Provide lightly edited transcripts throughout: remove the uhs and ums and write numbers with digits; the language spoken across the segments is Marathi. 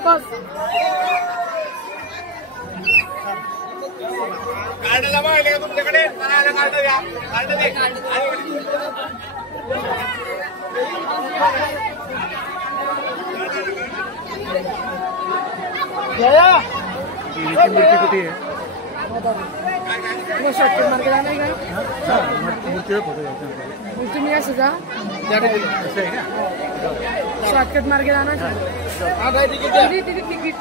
बस कार्डला मागले का तुमच्याकडे कार्ड द्या कार्ड दे कुठे शॉर्टकट मार्केट नाही का तुम्ही असं का शॉर्टकट मार्केट आणा तिकीट तिकीट तिकीट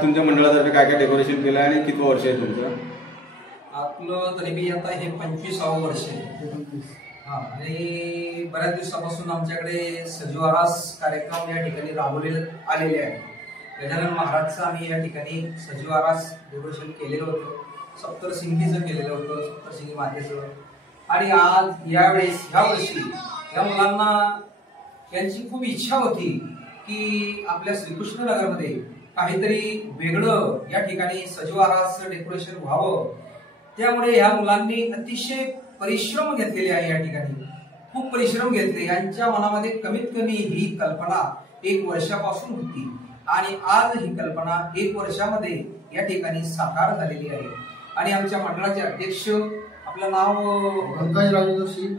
तुमच्या मंडळातर्फे काय काय डेकोरेशन केलं आणि किती वर्ष आहे तुमचं? आपलं तरी बी आता हे 25वे वर्ष आहे. आणि बऱ्याच दिवसापासून आमच्याकडे सजीवारास कार्यक्रम या ठिकाणी राबवले आलेले आहे. गजानन महाराजचं आम्ही या ठिकाणी सजीवारास डेकोरेशन केलेलं होतं, सप्तशृंगीचं केलेलं होतं, सप्तशृंगी मातेचं. आणि आज यावेळेस ह्या वर्षी या मुलांना यांची खूप इच्छा होती की आपल्या श्रीकृष्णनगरमध्ये काहीतरी वेगळं या ठिकाणी सजीवाराचं डेकोरेशन व्हावं. त्यामुळे ह्या मुलांनी अतिशय परिश्रम घेतलेले आहे. या ठिकाणी खूप परिश्रम घेतले. यांच्या मनामध्ये कमीत कमी ही कल्पना 1 वर्षापासून होती आणि आज ही कल्पना 1 वर्षामध्ये या ठिकाणी साकार झालेली आहे. आणि आमच्या मंडळाचे अध्यक्ष, आपलं नाव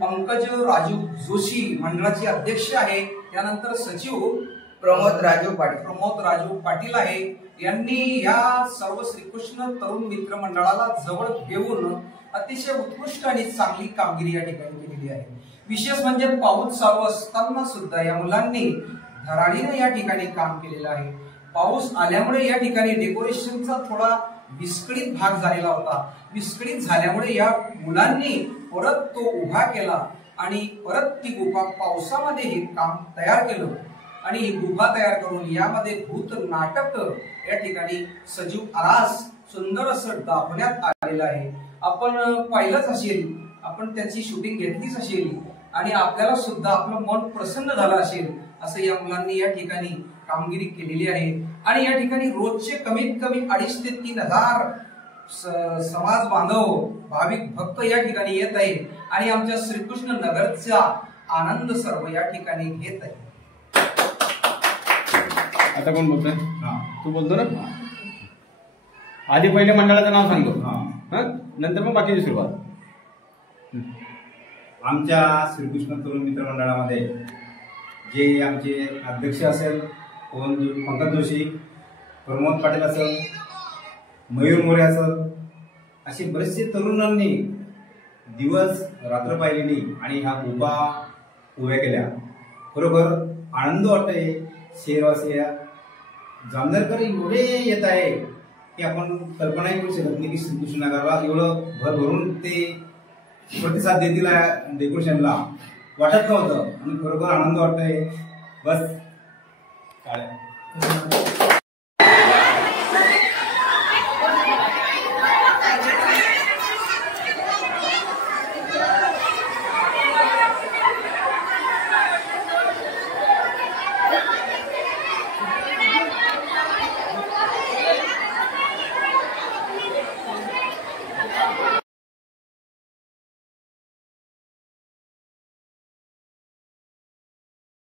पंकज राजू जोशी मंडळाचे अध्यक्ष आहे. त्यानंतर सचिव प्रमोद राजू पाटील आहे. यांनी या सर्व श्रीकृष्ण तरुण मित्र मंडळाला जवळ घेऊन अतिशय उत्कृष्ट आणि चांगली कामगिरी या ठिकाणी केलेली आहे. विशेष म्हणजे पाऊस चालू असताना सुद्धा या मुलांनी धडाडीने या ठिकाणी काम केलेलं आहे. पाऊस आल्यामुळे या ठिकाणी डेकोरेशनचा थोडा विस्कळीत भाग झालेला होता. विस्कळीत झाल्यामुळे या मुलांनी परत तो उभा केला आणि परत ती गुफा पावसामध्ये हे काम तयार केलं. आणि ही गुफा तयार करून यामध्ये भूत नाटक या ठिकाणी सजीव आरास सुंदर असं दाखवण्यात आलेलं आहे. आपण पाहिलंच असेल, आपण त्याची शूटिंग घेतलीच असेल आणि आपल्याला सुद्धा आपलं मन प्रसन्न झालं असेल. असं या मुलांनी या ठिकाणी कामगिरी केलेली आहे. आणि या ठिकाणी रोजचे कमीत कमी 2,500 ते 3,000 समाज बांधव भाविक भक्त या ठिकाणी येत आहे आणि आमच्या श्रीकृष्ण नगरचा आनंद सर्व या ठिकाणी घेत आहे. आता कोण बोलतोय? तू बोलतो ना. आधी पहिले मंडळाचं नाव सांगतो, नंतर मग बाकीची सुरुवात. आमच्या श्रीकृष्ण तरुण मित्र मंडळामध्ये जे आमचे अध्यक्ष असेल पंकज जोशी, प्रमोद पाटील असेल, मयूर मोरे असेल, असे बरेचसे तरुणांनी दिवस रात्र पाहिलेली आणि ह्या गुफा उभ्या केल्या. खरोखर आनंद वाटतोय. शहरवासिया जामनेरकर एवढे येत आहे की आपण कल्पनाही करू शकत नाही की श्रीकृष्ण नगरला एवढं भरभरून ते प्रतिसाद देतील डेकोरेशनला वाटत नव्हतं आणि खरोखर आनंद वाटतोय. बस काय